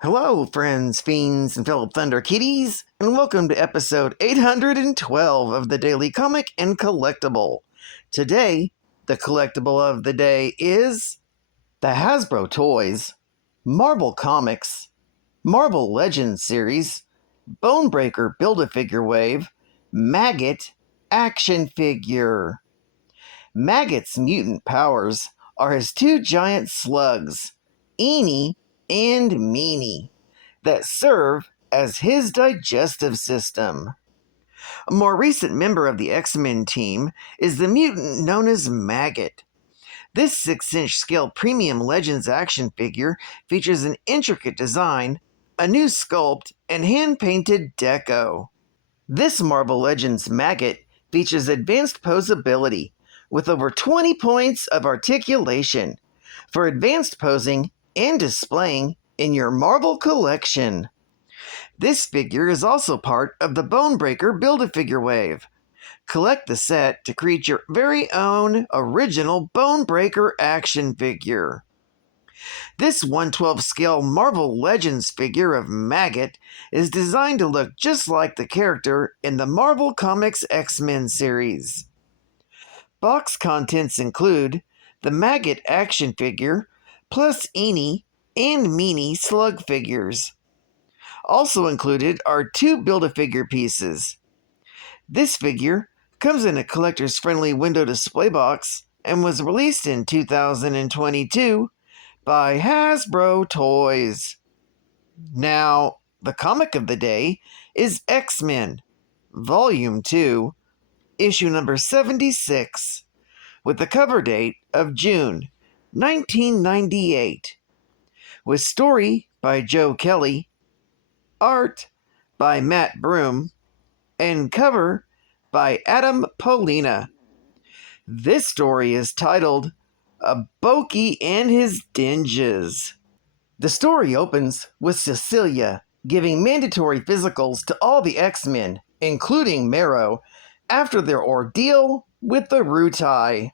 Hello, friends, fiends, and fellow Thunder Kitties, and welcome to episode 812 of the Daily Comic and Collectible. Today, the collectible of the day is the Hasbro Toys, Marvel Comics, Marvel Legends series, Bonebreaker Build-A-Figure Wave, Maggot Action Figure. Maggot's mutant powers are his two giant slugs, Eenie and Meanie, that serve as his digestive system. A more recent member of the XMEN team is the mutant known as Maggot. This 6-inch scale premium Legends action figure features an intricate design, a new sculpt, and hand-painted deco. This Marvel Legends Maggot features advanced posability, with over 20 points of articulation for advanced posing and displaying in your Marvel collection. This figure is also part of the Bonebreaker Build-A-Figure Wave. Collect the set to create your very own original Bonebreaker action figure. This 1/12 scale Marvel Legends figure of Maggot is designed to look just like the character in the Marvel Comics X-Men series. Box contents include the Maggot action figure, plus Eenie and Meanie slug figures. Also included are 2 Build-A-Figure pieces. This figure comes in a collector's friendly window display box and was released in 2022 by Hasbro Toys. Now, the comic of the day is X-Men, Volume 2, issue number 76, with the cover date of June 1998, with story by Joe Kelly, art by Matt Broom, and cover by Adam Polina. This story is titled A Bokeh and His Dinges. The story opens with Cecilia giving mandatory physicals to all the X-Men, including Marrow, after their ordeal with the Rutai.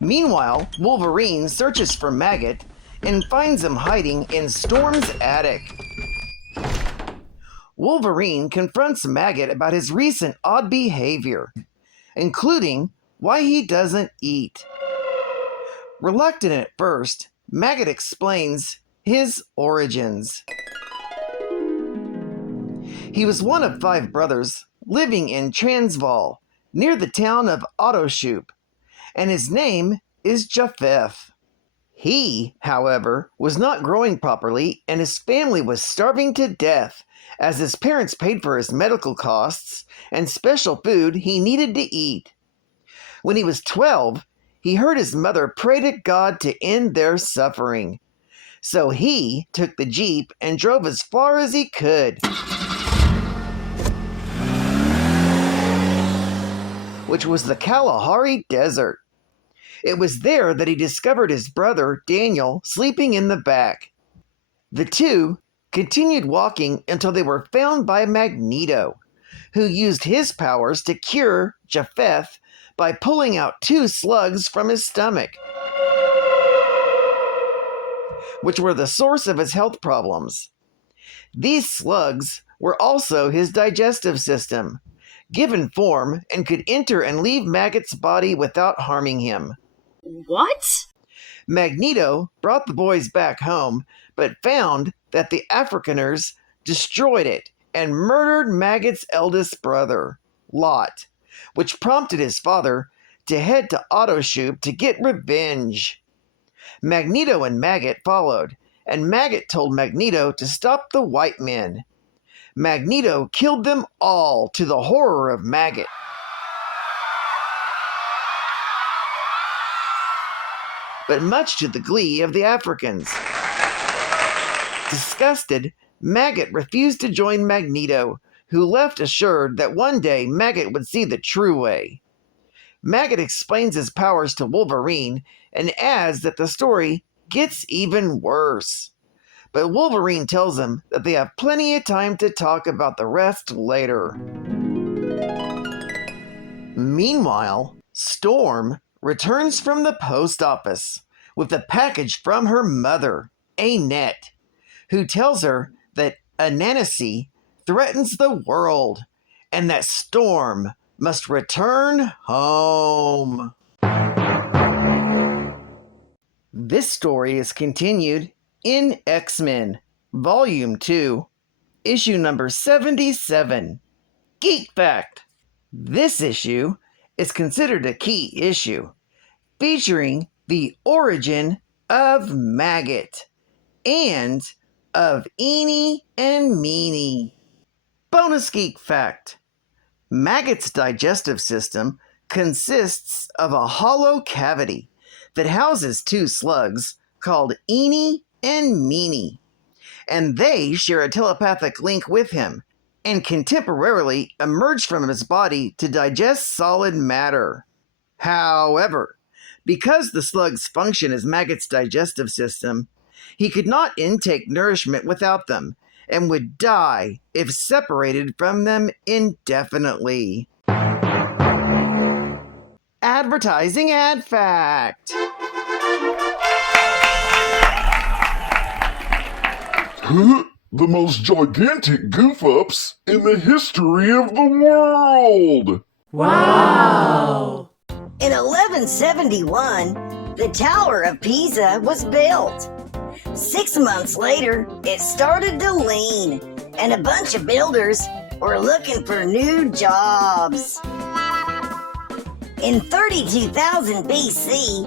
Meanwhile, Wolverine searches for Maggot and finds him hiding in Storm's attic. Wolverine confronts Maggot about his recent odd behavior, including why he doesn't eat. Reluctant at first, Maggot explains his origins. He was one of 5 brothers living in Transvaal, near the town of Ottershoop, and his name is Japheth. He, however, was not growing properly, and his family was starving to death, as his parents paid for his medical costs and special food he needed to eat. When he was 12, he heard his mother pray to God to end their suffering. So he took the Jeep and drove as far as he could, which was the Kalahari Desert. It was there that he discovered his brother, Daniel, sleeping in the back. The two continued walking until they were found by Magneto, who used his powers to cure Japheth by pulling out 2 slugs from his stomach, which were the source of his health problems. These slugs were also his digestive system, given form, and could enter and leave Maggot's body without harming him. What? Magneto brought the boys back home, but found that the Afrikaners destroyed it and murdered Maggot's eldest brother, Lot, which prompted his father to head to Ottershoop to get revenge. Magneto and Maggot followed, and Maggot told Magneto to stop the white men. Magneto killed them all, to the horror of Maggot. But much to the glee of the Africans. Disgusted, Maggot refused to join Magneto, who left assured that one day Maggot would see the true way. Maggot explains his powers to Wolverine and adds that the story gets even worse. But Wolverine tells him that they have plenty of time to talk about the rest later. Meanwhile, Storm returns from the post office with a package from her mother, Annette, who tells her that Anansi threatens the world and that Storm must return home. This story is continued in X-Men, Volume 2, issue number 77, Geek Fact. This issue is considered a key issue, featuring the origin of Maggot and of Eenie and Meenie. Bonus Geek Fact. Maggot's digestive system consists of a hollow cavity that houses two slugs called Eenie and Meenie, and they share a telepathic link with him and can temporarily emerge from his body to digest solid matter. However, because the slug's function is Maggot's digestive system, he could not intake nourishment without them and would die if separated from them indefinitely. Advertising ad fact. The most gigantic goof-ups in the history of the world! Wow! In 1171, the Tower of Pisa was built. 6 months later, it started to lean, and a bunch of builders were looking for new jobs. In 32,000 BC,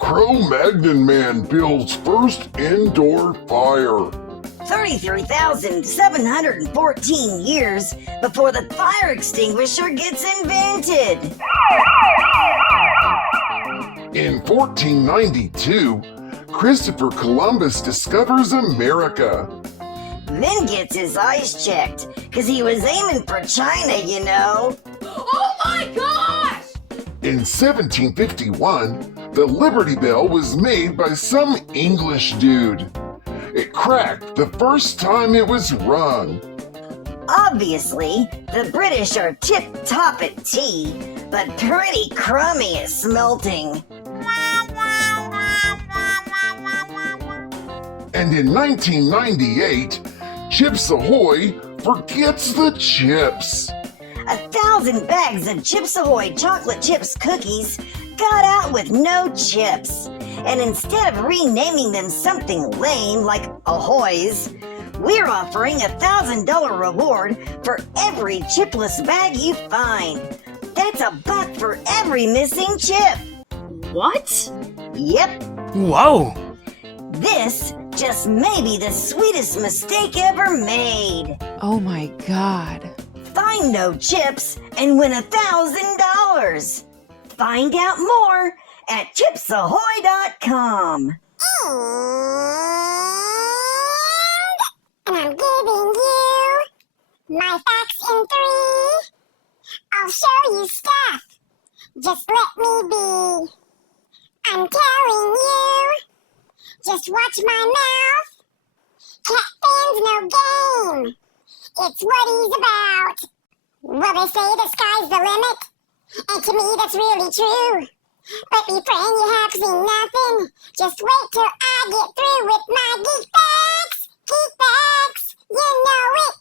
Cro-Magnon Man builds first indoor fire. 33,714 years before the fire extinguisher gets invented. In 1492, Christopher Columbus discovers America. Then gets his eyes checked, because he was aiming for China, you know. Oh my gosh! In 1751, the Liberty Bell was made by some English dude. It cracked the first time it was rung. Obviously, the British are tip-top at tea, but pretty crummy at smelting. And in 1998, Chips Ahoy forgets the chips. 1,000 bags of Chips Ahoy chocolate chips cookies got out with no chips. And instead of renaming them something lame like Ahoys, we're offering a $1,000 reward for every chipless bag you find. That's $1 for every missing chip. What? Yep. Whoa! This just may be the sweetest mistake ever made. Oh my god. Find no chips and win $1,000. Find out more at chipsahoy.com. And I'm giving you my facts in 3. I'll show you stuff. Just let me be. I'm telling you. Just watch my mouth. Cat fans no game. It's what he's about. Well, they say the sky's the limit. And to me, that's really true. But be friend, you have seen nothing. Just wait till I get through with my geek facts. Geek facts, you know it.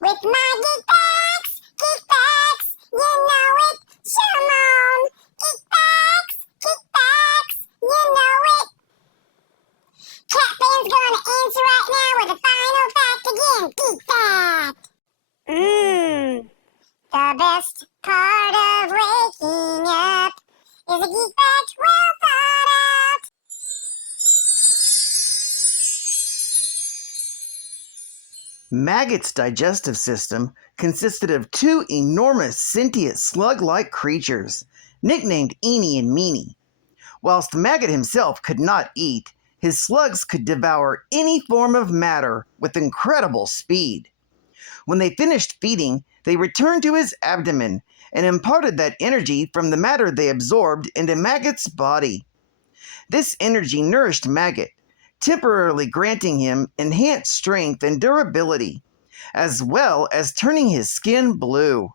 With my geek facts, you know it. Come on, geek facts, you know it. Catfan's gonna answer right now with a final fact again. Geek fact. The best part of waking up is a geek fact well thought out. Maggot's digestive system consisted of two enormous sentient slug-like creatures, nicknamed Eenie and Meenie. Whilst Maggot himself could not eat, his slugs could devour any form of matter with incredible speed. When they finished feeding, they returned to his abdomen and imparted that energy from the matter they absorbed into Maggot's body. This energy nourished Maggot, temporarily granting him enhanced strength and durability, as well as turning his skin blue.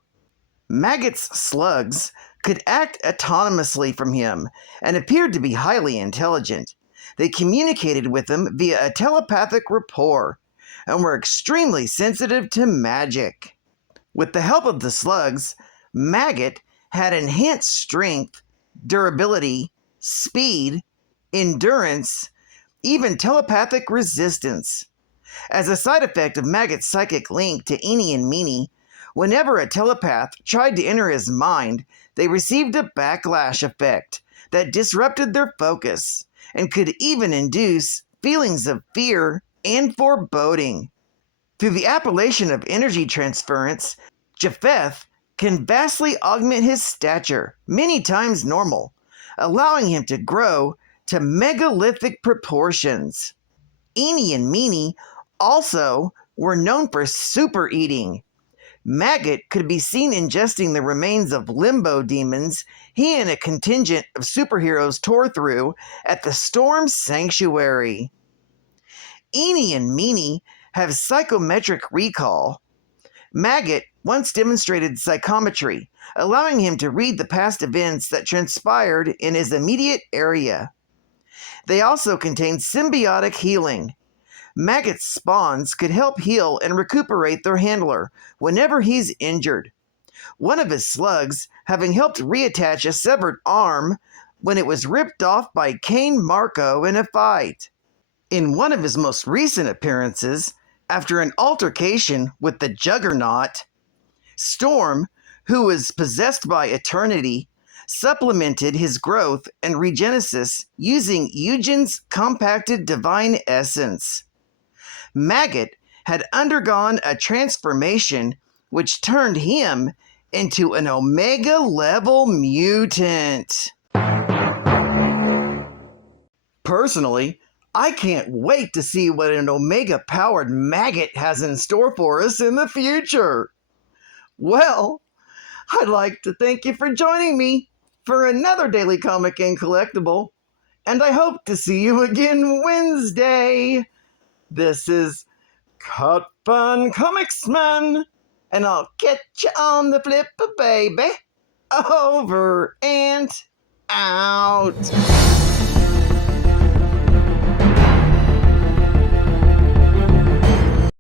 Maggot's slugs could act autonomously from him and appeared to be highly intelligent. They communicated with him via a telepathic rapport and were extremely sensitive to magic. With the help of the slugs, Maggot had enhanced strength, durability, speed, endurance, even telepathic resistance. As a side effect of Maggot's psychic link to Eenie and Meenie, whenever a telepath tried to enter his mind, they received a backlash effect that disrupted their focus and could even induce feelings of fear and foreboding. Through the appellation of energy transference, Japheth can vastly augment his stature, many times normal, allowing him to grow to megalithic proportions. Eenie and Meenie also were known for super eating. Maggot could be seen ingesting the remains of limbo demons he and a contingent of superheroes tore through at the Storm Sanctuary. Eenie and Meenie have psychometric recall. Maggot once demonstrated psychometry, allowing him to read the past events that transpired in his immediate area. They also contain symbiotic healing. Maggot's spawns could help heal and recuperate their handler whenever he's injured. One of his slugs having helped reattach a severed arm when it was ripped off by Cain Marco in a fight. In one of his most recent appearances, after an altercation with the Juggernaut, Storm, who was possessed by Eternity, supplemented his growth and regenesis using Eugen's compacted divine essence. Maggot had undergone a transformation which turned him into an Omega-level mutant. Personally, I can't wait to see what an Omega-powered Maggot has in store for us in the future. Well, I'd like to thank you for joining me for another Daily Comic and Collectible, and I hope to see you again Wednesday. This is Cut Fun Comics Man, and I'll catch you on the flip, baby. Over and out.